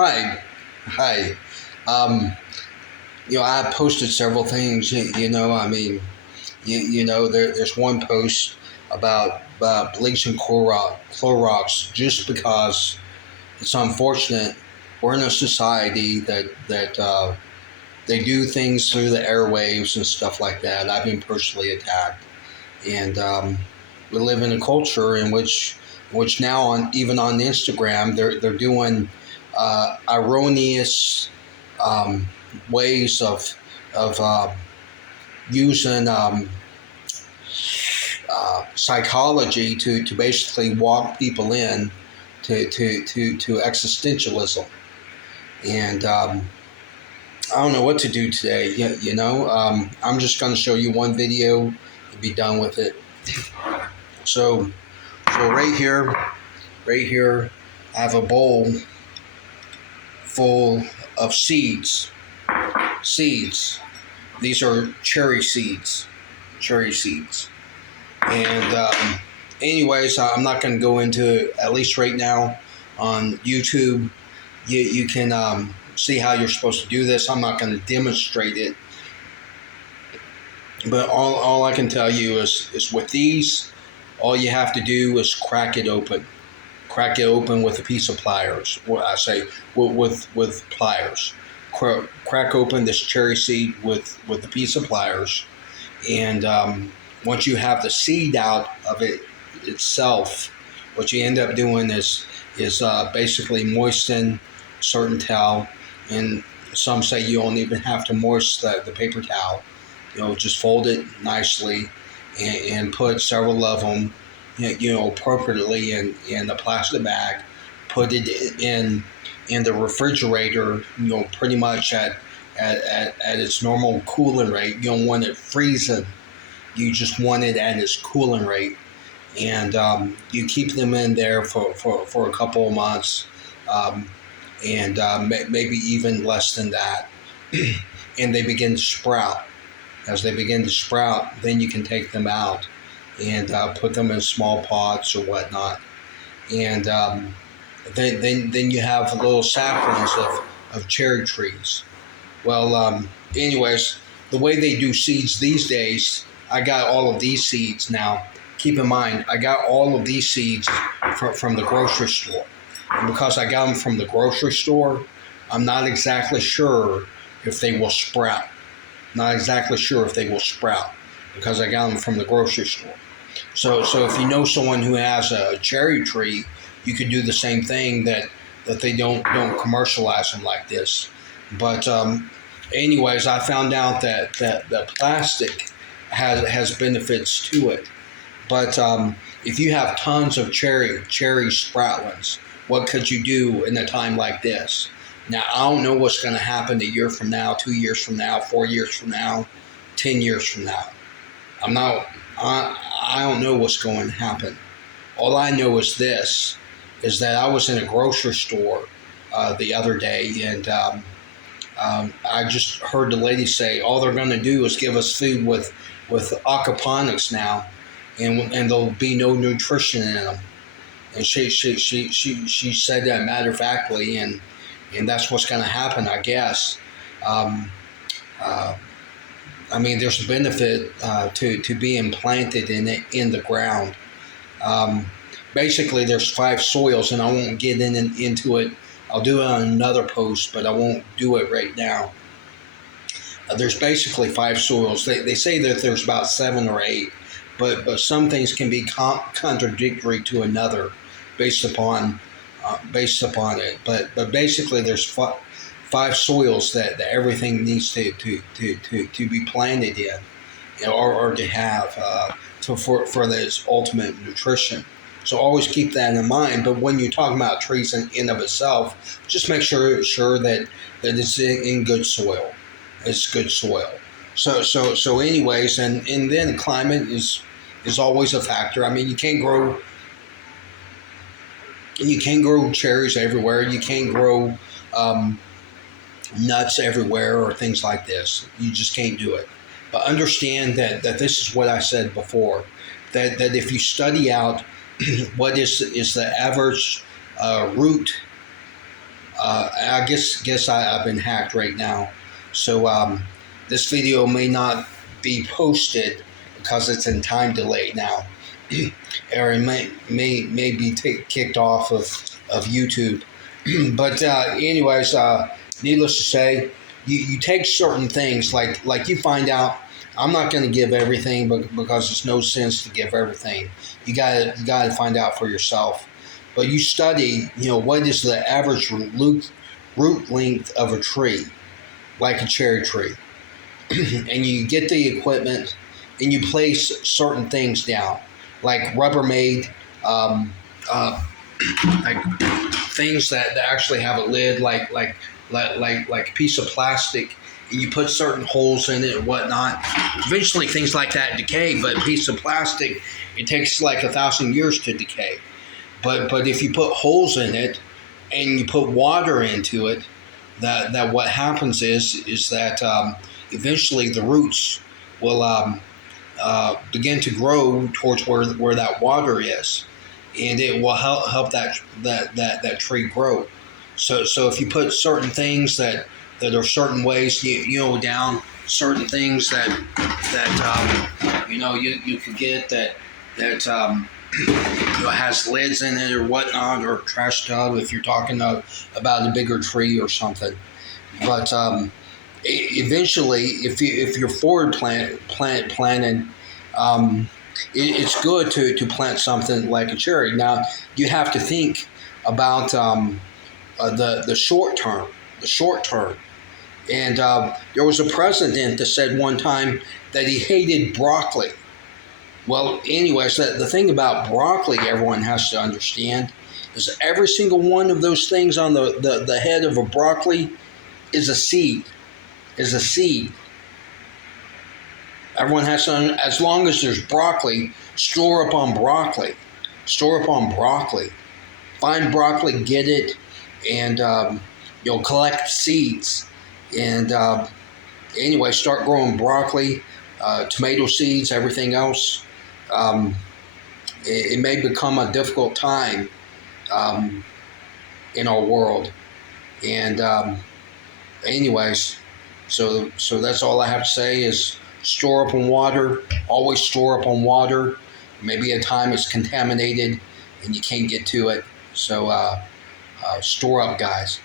Hi, hi. Um, I posted several things. I mean, there's one post about bleaching Clorox just because it's unfortunate. We're in a society that they do things through the airwaves and stuff like that. I've been personally attacked, and we live in a culture in which now on even on Instagram they're doing erroneous um, ways of using psychology to basically walk people in to existentialism. And I don't know what to do today. I'm just going to show you one video and be done with it. So, so right here, I have a bowl full of seeds. Seeds. These are cherry seeds. Cherry seeds. And anyways, I'm not going to go into, at least right now, on YouTube. You can see how you're supposed to do this. I'm not going to demonstrate it. But all I can tell you is with these, all you have to do is crack it open. Crack it open with a piece of pliers. Well, I say with pliers. Crack open this cherry seed with a piece of pliers, and once you have the seed out of it itself, what you end up doing is basically moisten a certain towel, and some say you don't even have to moisten the paper towel. Just fold it nicely and put several of them, appropriately in the plastic bag. Put it in the refrigerator, pretty much at its normal cooling rate. You don't want it freezing. You just want it at its cooling rate. And you keep them in there for a couple of months, and maybe even less than that. And they begin to sprout. As they begin to sprout, then you can take them out and put them in small pots or whatnot. And then you have little saplings of cherry trees. Well, anyways, the way they do seeds these days, I got all of these seeds now. Keep in mind, I got all of these seeds from the grocery store. And because I got them from the grocery store, I'm not exactly sure if they will sprout. Not exactly sure if they will sprout because I got them from the grocery store. So if you know someone who has a cherry tree, you could do the same thing that they don't commercialize them like this. But anyways, I found out that plastic has benefits to it. But if you have tons of cherry sproutlings, what could you do in a time like this? Now, I don't know what's going to happen a year from now, 2 years from now, 4 years from now, 10 years from now. I don't know what's going to happen. All I know is this, is that I was in a grocery store the other day, and I just heard the lady say, all they're going to do is give us food with aquaponics now, and there'll be no nutrition in them. And she said that matter-of-factly, and that's what's going to happen, I guess. I mean, there's a benefit to being planted in the ground. Basically, there's 5 soils, and I won't get into it. I'll do it on another post, but I won't do it right now. There's basically 5 soils. They say that there's about 7 or 8, but some things can be contradictory to another based upon it. But basically, there's 5 soils that everything needs to be planted in, or to have for this ultimate nutrition. So always keep that in mind. But when you're talking about trees in of itself, just make sure that it's in good soil. It's good soil. So anyways, and then climate is always a factor. I mean, you can't grow cherries everywhere. You can't grow nuts everywhere or things like this. You just can't do it. But understand that this is what I said before, that if you study out what is the average root I guess I've been hacked right now. So this video may not be posted because it's in time delay now, or it may be kicked off of YouTube. But anyways, needless to say, you take certain things like you find out. I'm not going to give everything, but because it's no sense to give everything. You gotta find out for yourself. But you study, what is the average root length of a tree, like a cherry tree, and you get the equipment and you place certain things down, like Rubbermaid, like things that actually have a lid, like a piece of plastic, and you put certain holes in it and whatnot. Eventually, things like that decay, but a piece of plastic, it takes like 1,000 years to decay. But if you put holes in it and you put water into it, that what happens is that eventually the roots will begin to grow towards where that water is, and it will help that tree grow. So if you put certain things that are certain ways, down certain things that you could get that has lids in it or whatnot, or trash tub if you're talking about a bigger tree or something. But eventually, if you're forward planning, it's good to plant something like a cherry. Now you have to think about the short term. The short term. And there was a president that said one time that he hated broccoli. Well, anyways, the thing about broccoli everyone has to understand is every single one of those things on the head of a broccoli is a seed. Is a seed. Everyone has to, as long as there's broccoli, store up on broccoli. Store up on broccoli. Find broccoli, get it, and collect seeds. And anyway, start growing broccoli, tomato seeds, everything else. It may become a difficult time in our world. And anyways, so that's all I have to say is store up on water. Always store up on water. Maybe a time it's contaminated and you can't get to it. So store up, guys.